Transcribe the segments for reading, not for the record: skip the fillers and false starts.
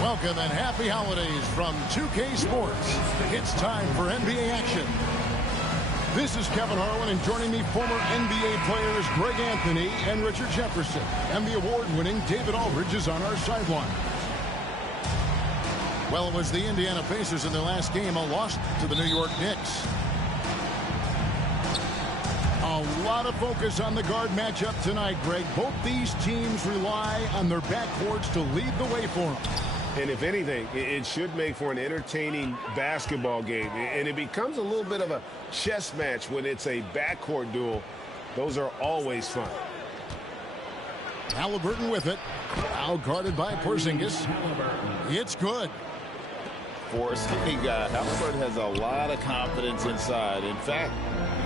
Welcome and happy holidays from 2K Sports. It's time for NBA action. This is Kevin Harlan, and joining me, former NBA players Greg Anthony and Richard Jefferson. And the award-winning David Aldridge is on our sideline. Well, it was the Indiana Pacers in their last game, a loss to the New York Knicks. A lot of focus on the guard matchup tonight, Greg. Both these teams rely on their backcourts to lead the way for them. And if anything, it should make for an entertaining basketball game. And it becomes a little bit of a chess match when it's a backcourt duel. Those are always fun. Halliburton with it. Now guarded by Porzingis. It's good. For a skinny guy, Halliburton has a lot of confidence inside. In fact,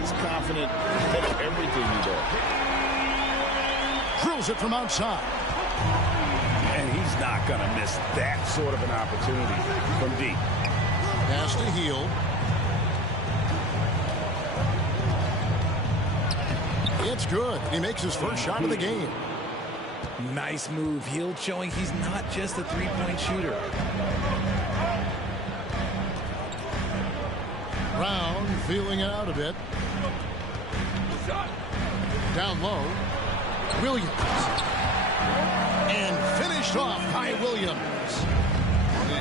he's confident in everything he does. Drills it from outside. And he's not going to miss that sort of an opportunity from deep. Pass to Hield. It's good. He makes his first shot of the game. Nice move. Hield showing he's not just a three-point shooter. Brown feeling it out a bit. Down low. Williams. And finished off by Williams.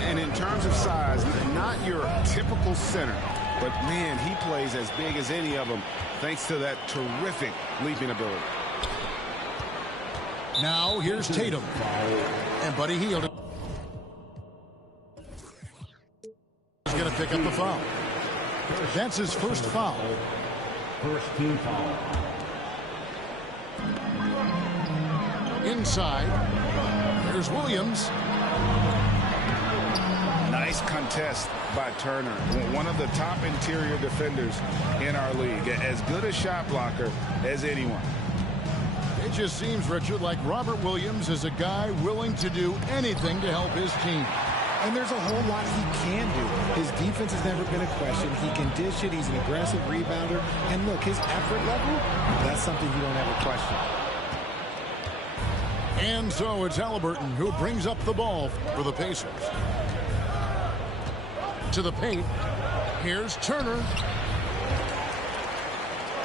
And in terms of size, not your typical center. But, man, he plays as big as any of them thanks to that terrific leaping ability. Now here's Tatum. And Buddy Hield is going to pick up the foul. That's his first foul. First team foul. Inside. Here's Williams. Nice contest by Turner. One of the top interior defenders in our league. As good a shot blocker as anyone. It just seems, Richard, like Robert Williams is a guy willing to do anything to help his team. And there's a whole lot he can do. His defense has never been a question. He can dish it. He's an aggressive rebounder. And look, his effort level, that's something you don't ever question. And so it's Halliburton who brings up the ball for the Pacers. To the paint. Here's Turner.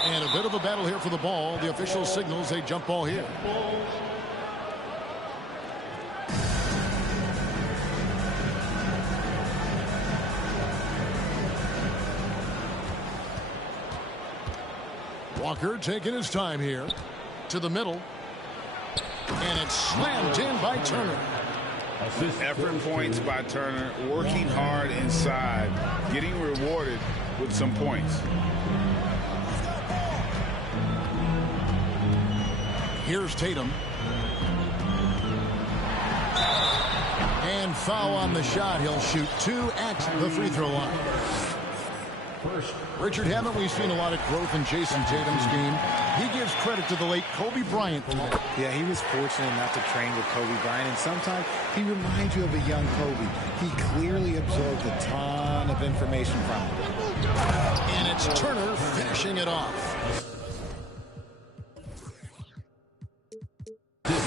And a bit of a battle here for the ball. The official signals a jump ball here. Walker taking his time here. To the middle. And it's slammed in by Turner. Effort points by Turner. Working hard inside. Getting rewarded with some points. Here's Tatum. And foul on the shot. He'll shoot 2 at the free throw line. Richard, haven't we seen a lot of growth in Jason Tatum's game? He gives credit to the late Kobe Bryant today. Yeah, he was fortunate enough to train with Kobe Bryant, and sometimes he reminds you of a young Kobe. He clearly absorbed a ton of information from him. And it's Turner finishing it off.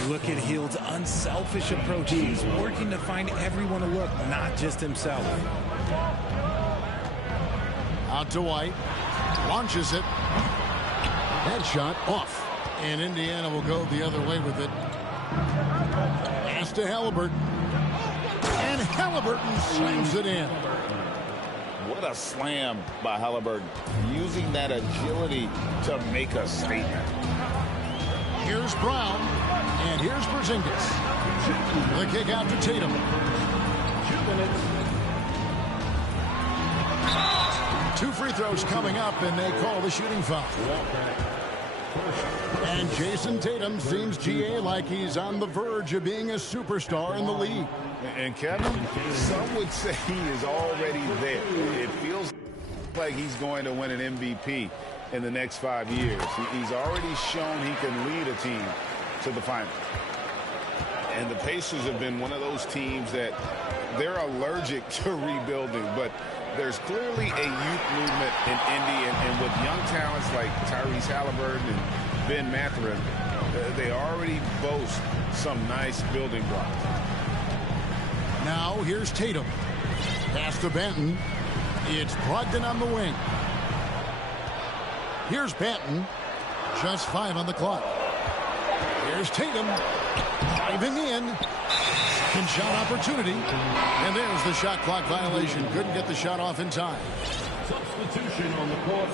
Look at Hield's unselfish approach. He's working to find everyone to look, not just himself. Out to White. Launches it. That shot off. And Indiana will go the other way with it. Pass to Halliburton. And Halliburton slams it in. What a slam by Halliburton. Using that agility to make a statement. Here's Brown. And here's Porzingis. The kick out to Tatum. 2 free throws coming up, and they call the shooting foul. And Jason Tatum seems, GA, like he's on the verge of being a superstar in the league. And Kevin, some would say he is already there. It feels like he's going to win an MVP in the next 5 years. He's already shown he can lead a team to the finals. And the Pacers have been one of those teams that they're allergic to rebuilding, but there's clearly a youth movement in Indy, and with young talents like Tyrese Halliburton and Ben Mathurin, they already boast some nice building blocks. Now here's Tatum. Pass to Banton. It's Brogdon on the wing. Here's Banton. Just 5 on the clock. Here's Tatum. Driving in. Second shot opportunity. And there's the shot clock violation. Couldn't get the shot off in time. Substitution on the court.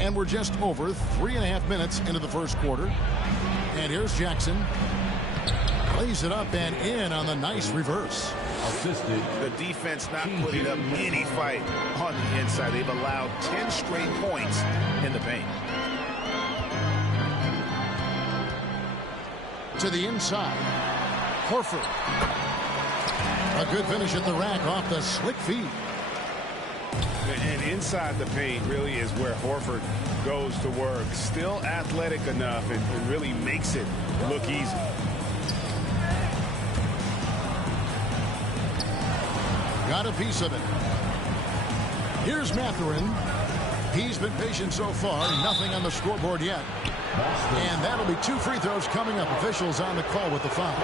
And we're just over 3.5 minutes into the first quarter. And here's Jackson. Lays it up and in on the nice reverse. Assisted. The defense not putting up any fight on the inside. They've allowed 10 straight points in the paint. To the inside. Horford. A good finish at the rack off the slick feed. And inside the paint really is where Horford goes to work. Still athletic enough and really makes it look easy. Got a piece of it. Here's Mathurin. He's been patient so far. Nothing on the scoreboard yet. And that'll be 2 free throws coming up. Officials on the call with the foul.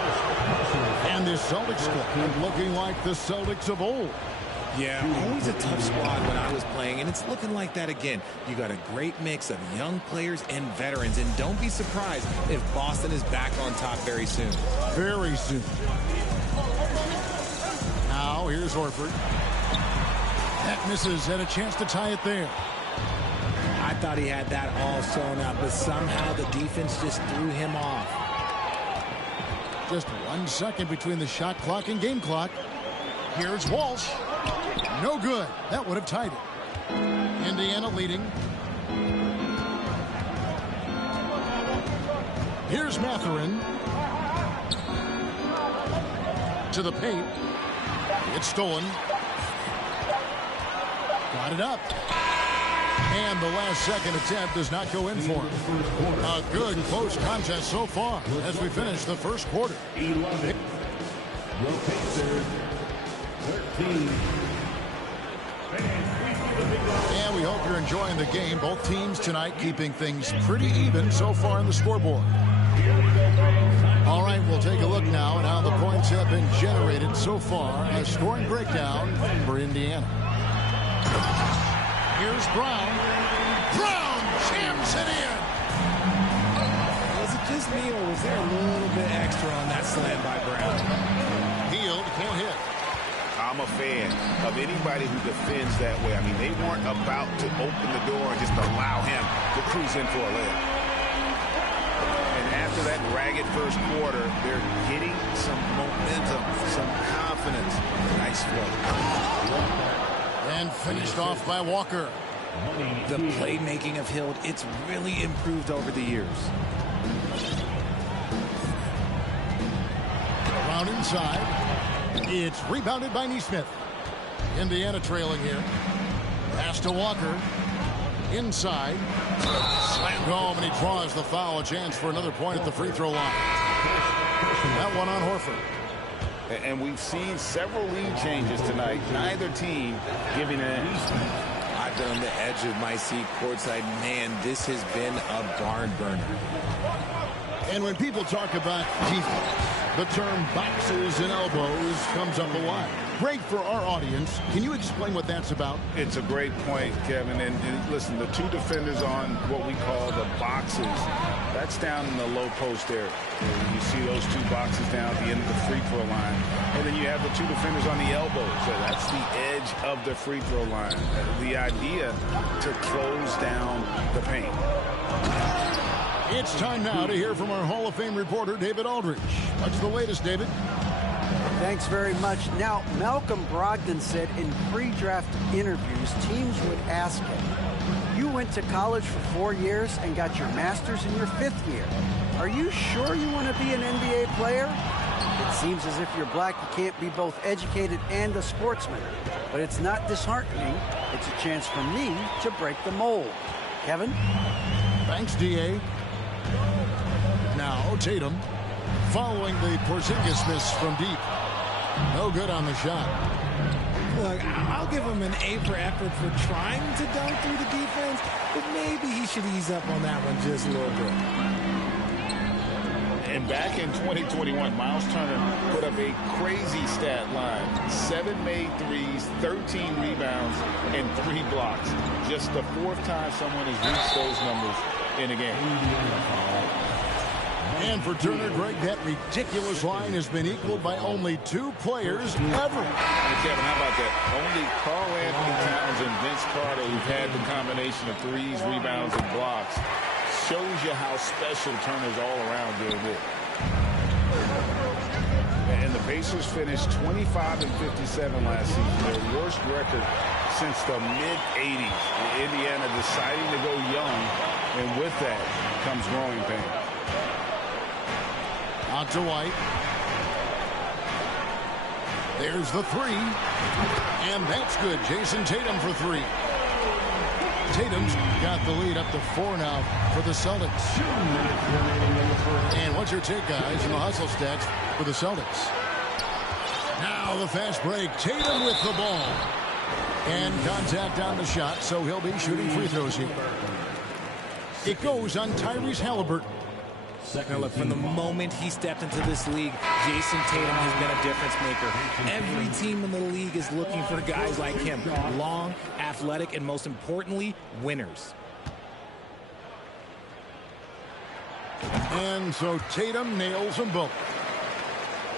And this Celtics squad looking like the Celtics of old. Yeah, always a tough squad when I was playing, and it's looking like that again. You got a great mix of young players and veterans, and don't be surprised if Boston is back on top very soon. Very soon. Now here's Horford. That misses, and a chance to tie it there. I thought he had that all sewn up, but somehow the defense just threw him off. Just 1 second between the shot clock and game clock. Here's Walsh. No good. That would have tied it. Indiana leading. Here's Mathurin. To the paint. It's stolen. Got it up. And the last second attempt does not go in for him. A good close contest so far as we finish the first quarter. 11. Your Pacers. 13. And we hope you're enjoying the game. Both teams tonight keeping things pretty even so far on the scoreboard. All right, we'll take a look now at how the points have been generated so far. A scoring breakdown for Indiana. Here's Brown. Brown jams it in. Was it just me, or was there a little bit extra on that slam by Brown? Hield can't hit. I'm a fan of anybody who defends that way. I mean, they weren't about to open the door and just allow him to cruise in for a layup. And after that ragged first quarter, they're getting some momentum, some confidence. Nice play. And finished off by Walker. The playmaking of Hield, it's really improved over the years. Brown inside. It's rebounded by Nesmith. Indiana trailing here. Pass to Walker. Inside. Slammed home, and he draws the foul. A chance for another point at the free throw line. That one on Horford. And we've seen several lead changes tonight. Neither team giving an inch. I've been on the edge of my seat courtside. Man, this has been a barn burner. And when people talk about defense, the term boxes and elbows comes up a lot. Great for our audience. Can you explain what that's about? It's a great point, Kevin. And listen, the two defenders on what we call the boxes, that's down in the low post area. And you see those two boxes down at the end of the free throw line. And then you have the two defenders on the elbows. So that's the edge of the free throw line. The idea to close down the paint. It's time now to hear from our Hall of Fame reporter, David Aldridge. What's the latest, David? Thanks very much. Now, Malcolm Brogdon said in pre-draft interviews, teams would ask him, you went to college for 4 years and got your master's in your 5th year. Are you sure you want to be an NBA player? It seems as if you're black, you can't be both educated and a sportsman. But it's not disheartening. It's a chance for me to break the mold. Kevin? Thanks, D.A. Now, Tatum, following the Porzingis miss from deep. No good on the shot. Look, I'll give him an A for effort for trying to dunk through the defense, but maybe he should ease up on that one just a little bit. And back in 2021, Miles Turner put up a crazy stat line. 7 made threes, 13 rebounds, and 3 blocks. Just the 4th time someone has reached those numbers in a game. And for Turner, Greg, that ridiculous line has been equaled by only 2 players ever. Hey, Kevin, how about that? Only Karl Anthony Towns and Vince Carter, who've had the combination of threes, rebounds, and blocks, shows you how special Turner's all around doing this. And the Pacers finished 25 and 57 last season, their worst record since the mid-'80s. Indiana deciding to go young, and with that comes growing pains. Out to White. There's the 3. And that's good. Jason Tatum for 3. Tatum's got the lead up to 4 now for the Celtics. And what's your take, guys, in the hustle stats for the Celtics? Now the fast break. Tatum with the ball. And contact on the shot, so he'll be shooting free throws here. It goes on Tyrese Halliburton. Now look, from the moment he stepped into this league, Jason Tatum has been a difference maker. Every team in the league is looking for guys like him. Long, athletic, and most importantly, winners. And so Tatum nails them both.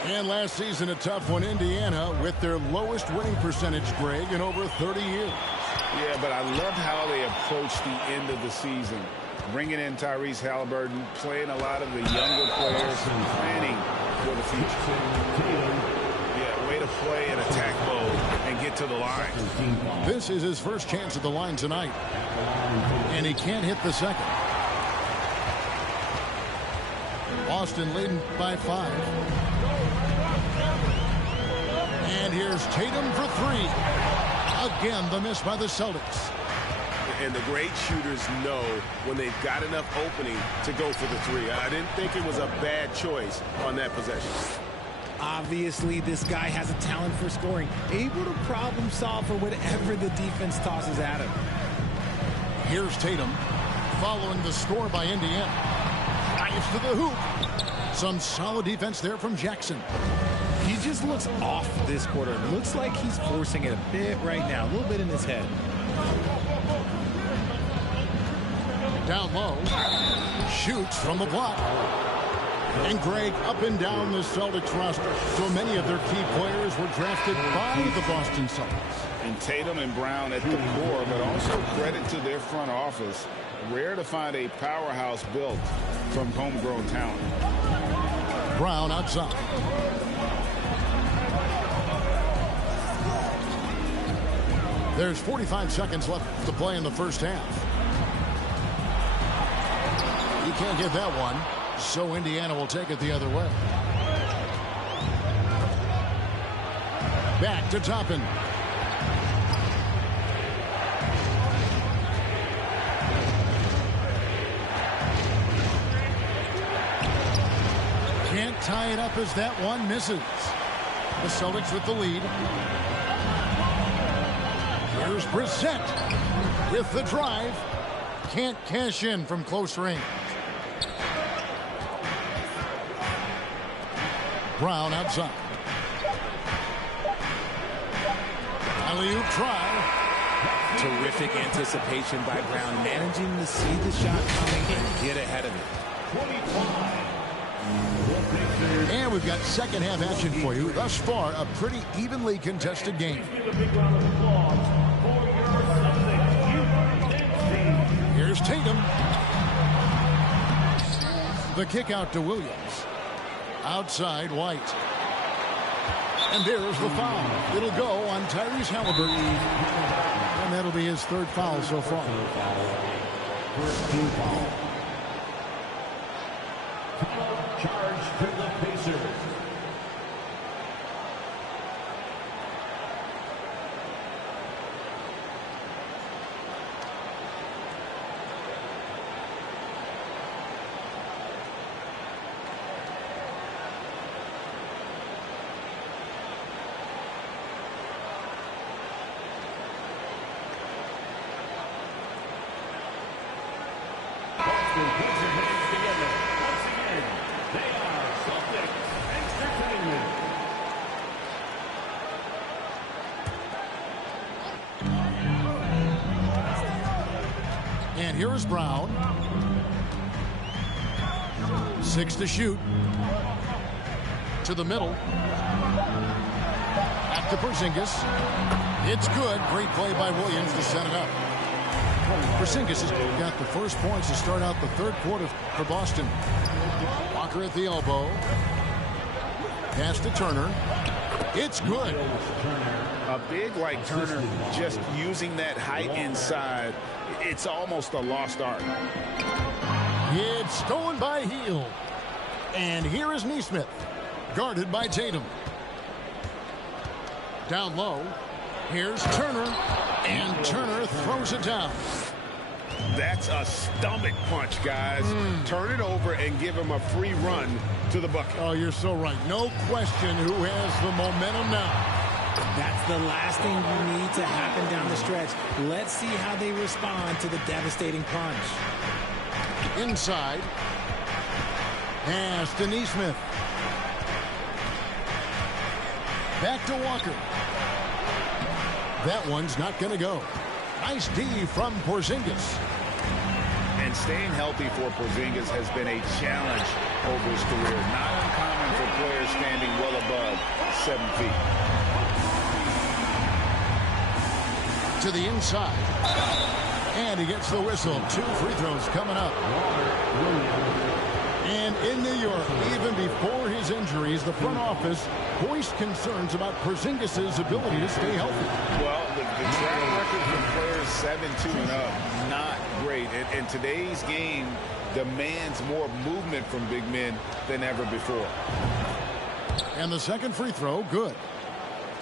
And last season, a tough one, Indiana, with their lowest winning percentage, Greg, in over 30 years. Yeah, but I love how they approached the end of the season. Bringing in Tyrese Halliburton, playing a lot of the younger players, and planning for the future. Yeah, way to play in attack mode and get to the line. This is his first chance at the line tonight. And he can't hit the second. Boston leading by 5. And here's Tatum for 3. Again, the miss by the Celtics. And the great shooters know when they've got enough opening to go for the 3. I didn't think it was a bad choice on that possession. Obviously, this guy has a talent for scoring, able to problem solve for whatever the defense tosses at him. Here's Tatum following the score by Indiana. Drives to the hoop. Some solid defense there from Jackson. He just looks off this quarter. Looks like he's forcing it a bit right now, a little bit in his head. Down low, shoots from the block. And Greg, up and down the Celtics roster, so many of their key players were drafted by the Boston Celtics. And Tatum and Brown at the core, but also credit to their front office. Rare to find a powerhouse built from homegrown talent. Brown outside. There's 45 seconds left to play in the first half. You can't get that one, so Indiana will take it the other way. Back to Toppin. Can't tie it up as that one misses. The Celtics with the lead. Here's Brissett with the drive. Can't cash in from close range. Brown outside. Alley-oop try. Terrific anticipation by Brown, managing to see the shot coming and get ahead of it. And we've got second half action for you. Thus far, a pretty evenly contested game. Here's Tatum. The kick out to Williams. Outside, White. And there's the foul. It'll go on Tyrese Halliburton. And that'll be his 3rd foul so far. Charge to the Pacers. Boston puts their hands together. Once again, they are Here's Brown. 6 to shoot. To the middle. Back to Porzingis. It's good. Great play by Williams to set it up. Porzingis has got the first points to start out the third quarter for Boston. Walker at the elbow. Pass to Turner. It's good. A big like Turner, just using that height inside, it's almost a lost art. It's stolen by Hield. And here is Nesmith, guarded by Tatum. Down low. Here's Turner. And Turner throws it down. That's a stomach punch, guys. Turn it over and give him a free run to the bucket. Oh, you're so right. No question who has the momentum now. That's the last thing you need to happen down the stretch. Let's see how they respond to the devastating punch. Inside. Pass to Nesmith. Back to Walker. That one's not going to go. Nice D from Porzingis. And staying healthy for Porzingis has been a challenge over his career. Not uncommon for players standing well above 7 feet. To the inside. And he gets the whistle. 2 free throws coming up. And in New York, even before his injuries, the front office voiced concerns about Porzingis' ability to stay healthy. Well, the track record for players 7-2 and up, not great. And today's game demands more movement from big men than ever before. And the second free throw, good.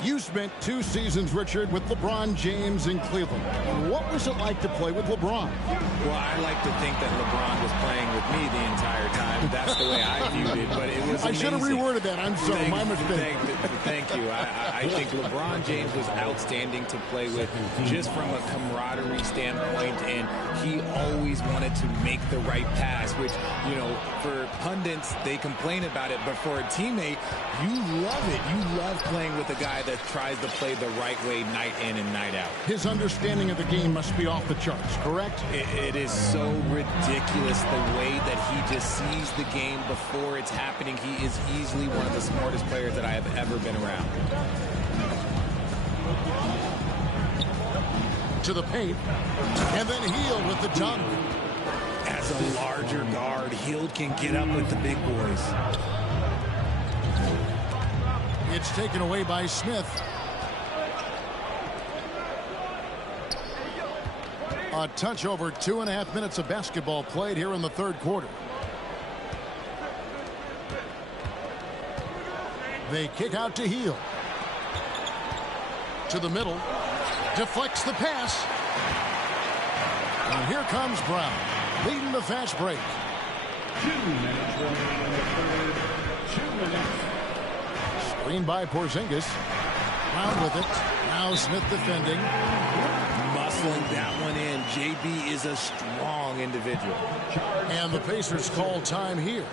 You spent 2 seasons, Richard, with LeBron James in Cleveland. What was it like to play with LeBron? Well, I like to think that LeBron was playing with me the entire time. That's the way I viewed it, but it was amazing. I should have reworded that. I'm sorry, my mistake. Thank you. I think LeBron James was outstanding to play with just from a camaraderie standpoint, and he always wanted to make the right pass, which, you know, for pundits, they complain about it, but for a teammate, you love it. You love playing with a guy that tries to play the right way night in and night out. His understanding of the game must be off the charts, correct? It is so ridiculous the way that he just sees the game before it's happening. He is easily one of the smartest players that I have ever been around. To the paint, and then Hield with the dunk. As a larger guard, Hield can get up with the big boys. It's taken away by Smith. A touch over 2.5 minutes of basketball played here in the third quarter. They kick out to Hield. To the middle. Deflects the pass. And here comes Brown, leading the fast break. 2 minutes remaining in the third. 2 minutes. Screen by Porzingis. Brown with it. Now Smith defending. Muscling that one in. JB is a strong individual. And the Pacers call time here.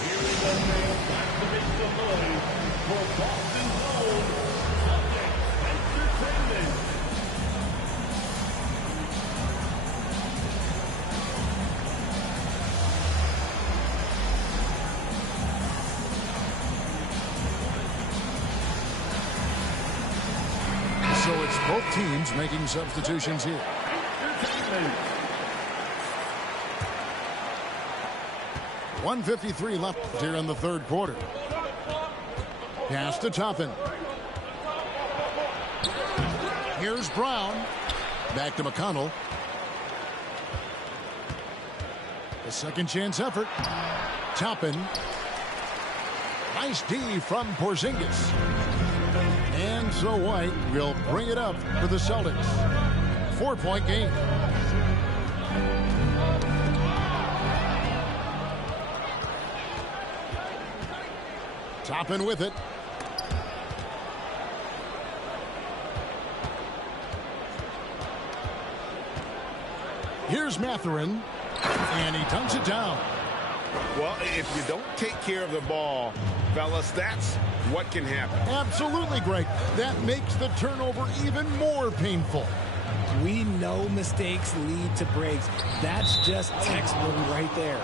Here is the man back to make the move for Boston's own Celtics Entertainment. So it's both teams making substitutions here. 1:53 left here in the third quarter. Pass to Toppin. Here's Brown. Back to McConnell. A second chance effort. Toppin. Nice D from Porzingis. And so White will bring it up for the Celtics. 4-point game. Toppin with it. Here's Mathurin. And he dunks it down. Well, if you don't take care of the ball, fellas, that's what can happen. Absolutely, Greg. That makes the turnover even more painful. We know mistakes lead to breaks. That's just textbook right there.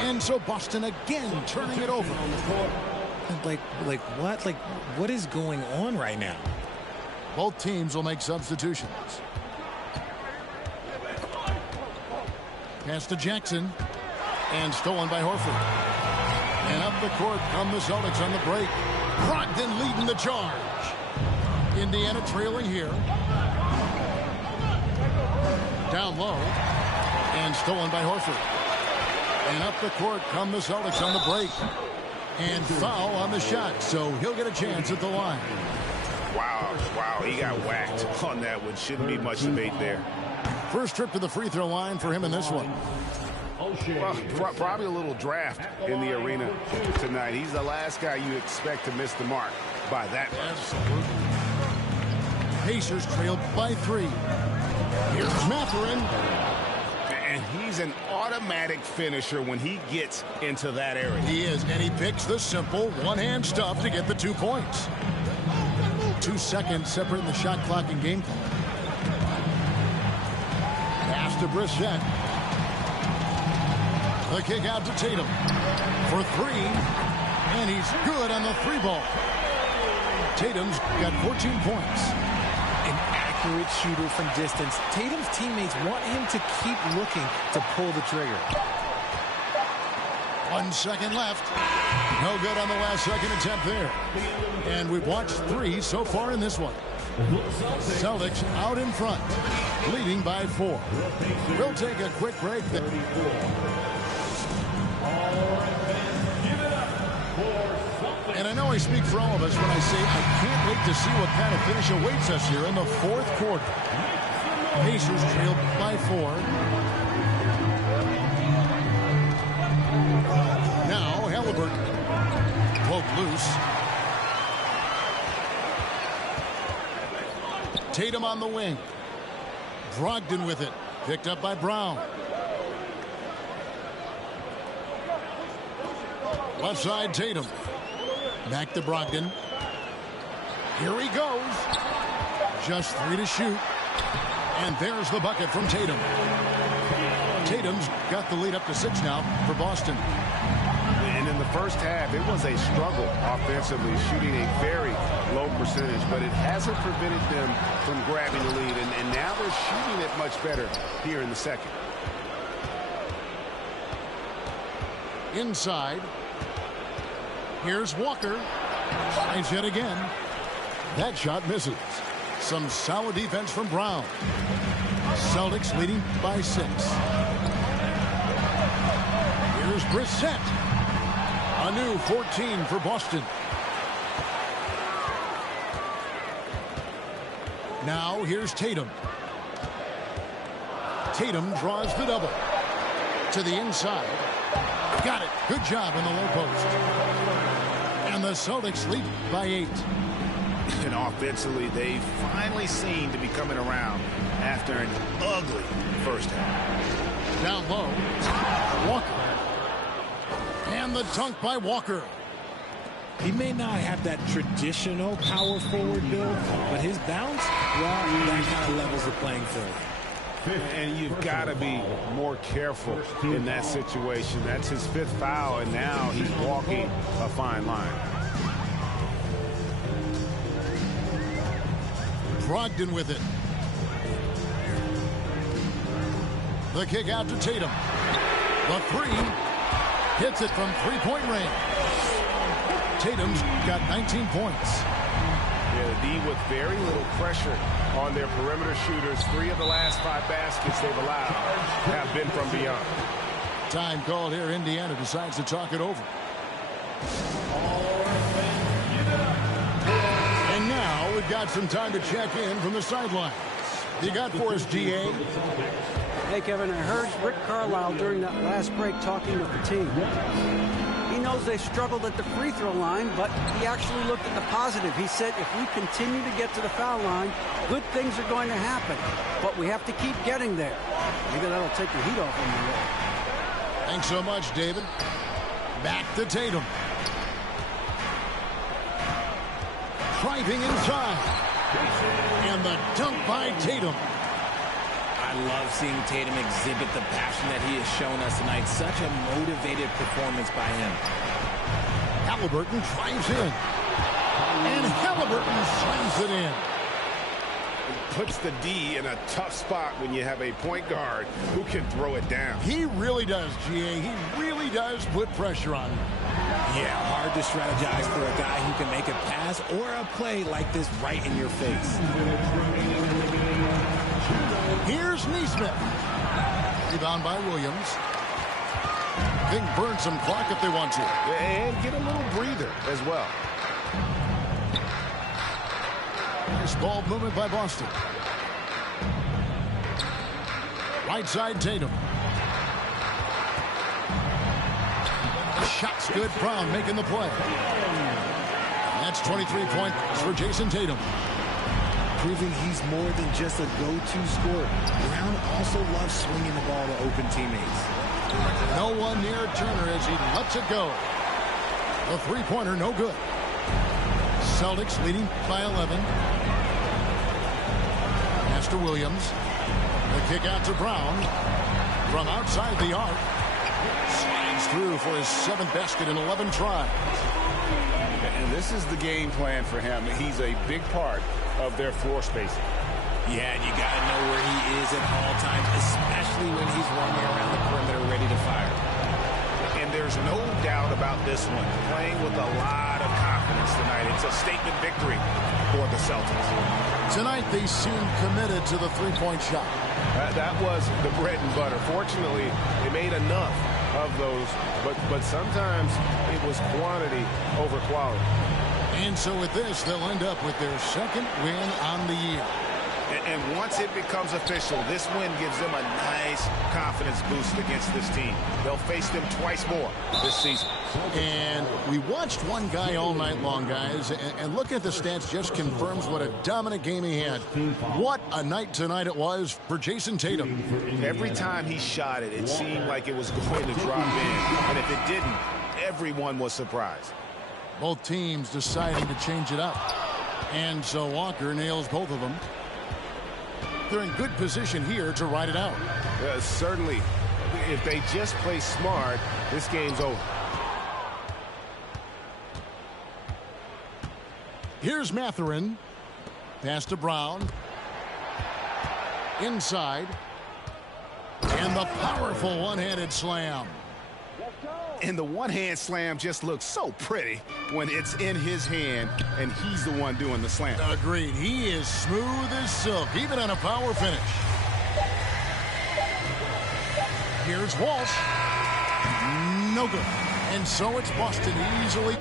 And so Boston again turning it over. Like what? Like, what is going on right now? Both teams will make substitutions. Pass to Jackson. And stolen by Horford. And up the court come the Celtics on the break. Brogdon leading the charge. Indiana trailing here. Down low. And stolen by Horford. And up the court come the Celtics on the break. And foul on the shot, so he'll get a chance at the line. Wow, he got whacked on that one. Shouldn't be much debate there. First trip to the free throw line for him in this one. Well, probably a little draft in the arena tonight. He's the last guy you expect to miss the mark by that much. Absolutely. Pacers trailed by 3. Here's Mathurin. And he's an automatic finisher when he gets into that area. He is, and he picks the simple one-hand stuff to get the 2 points. 2 seconds separating the shot clock and game clock. Pass to Brissett. The kick out to Tatum for 3, and he's good on the 3 ball. Tatum's got 14 points. An accurate shooter from distance. Tatum's teammates want him to keep looking to pull the trigger. 1 second left. No good on the last second attempt there. And we've watched 3 so far in this one. Celtics out in front, leading by 4. We'll take a quick break then. And I know I speak for all of us when I say I can't wait to see what kind of finish awaits us here in the 4th quarter. Pacers trailed by 4. Now Halliburton. Broke loose. Tatum on the wing. Brogdon with it. Picked up by Brown. Left side Tatum. Back to Brogdon. Here he goes. Just 3 to shoot. And there's the bucket from Tatum. Tatum's got the lead up to 6 now for Boston. And in the first half, it was a struggle offensively, shooting a very low percentage, but it hasn't prevented them from grabbing the lead. And now they're shooting it much better here in the second. Inside. Here's Walker. Tries yet again. That shot misses. Some solid defense from Brown. Celtics leading by 6. Here's Brissett. A new 14 for Boston. Now here's Tatum. Tatum draws the double. To the inside. Got it. Good job in the low post. And the Celtics lead by 8. And offensively, they finally seem to be coming around after an ugly first half. Down low. Walker. And the dunk by Walker. He may not have that traditional power forward build, but his bounce, well, that kind of levels the playing field. And you've got to be more careful in that situation. That's his 5th foul, and now he's walking a fine line. Brogdon with it. The kick out to Tatum. The 3. Hits it from 3-point range. Tatum's got 19 points. Yeah, the D with very little pressure on their perimeter shooters. 3 of the last 5 baskets they've allowed have been from beyond. Time called here. Indiana decides to talk it over. And now we've got some time to check in from the sidelines. You got for us, GA? Hey, Kevin, I heard Rick Carlisle during that last break talking with the team. He knows they struggled at the free throw line, but he actually looked at the positive. He said, if we continue to get to the foul line, good things are going to happen. But we have to keep getting there. Maybe that'll take the heat off him a little. Thanks so much, David. Back to Tatum. Driving inside. And the dunk by Tatum. I love seeing Tatum exhibit the passion that he has shown us tonight. Such a motivated performance by him. Halliburton drives in. And Halliburton slams it in. Puts the D in a tough spot when you have a point guard who can throw it down. He really does, GA. He really does put pressure on him. Yeah, hard to strategize for a guy who can make a pass or a play like this right in your face. Here's Nesmith. Rebound by Williams. They can burn some clock if they want to. And get a little breather as well. Nice ball movement by Boston. Right side, Tatum. Shot's good. Brown making the play. That's 23 points for Jason Tatum. Proving he's more than just a go-to scorer. Brown also loves swinging the ball to open teammates. No one near Turner as he lets it go. The three-pointer, no good. Celtics leading by 11. Pass to Williams. The kick out to Brown. From outside the arc. Slides through for his 7th basket in 11 tries. And this is the game plan for him. He's a big part of their floor spacing. Yeah, and you got to know where he is at all times, especially when he's roaming around the perimeter ready to fire. And there's no doubt about this one. Playing with a lot of confidence tonight. It's a statement victory for the Celtics. Tonight they seem committed to the three-point shot. That was the bread and butter. Fortunately, they made enough of those, but sometimes it was quantity over quality. And so with this, they'll end up with their 2nd win on the year. And once it becomes official, this win gives them a nice confidence boost against this team. They'll face them twice more this season. And we watched one guy all night long, guys, and looking at the stats just confirms what a dominant game he had. What a night tonight it was for Jason Tatum. Every time he shot it, it seemed like it was going to drop in. And if it didn't, everyone was surprised. Both teams deciding to change it up. And so Walker nails both of them. They're in good position here to ride it out. Certainly, if they just play smart, this game's over. Here's Mathurin. Pass to Brown. Inside. And the powerful one-handed slam. And the one-hand slam just looks so pretty when it's in his hand and he's the one doing the slam. Agreed. He is smooth as silk, even on a power finish. Here's Walsh. No good. And so it's Boston easily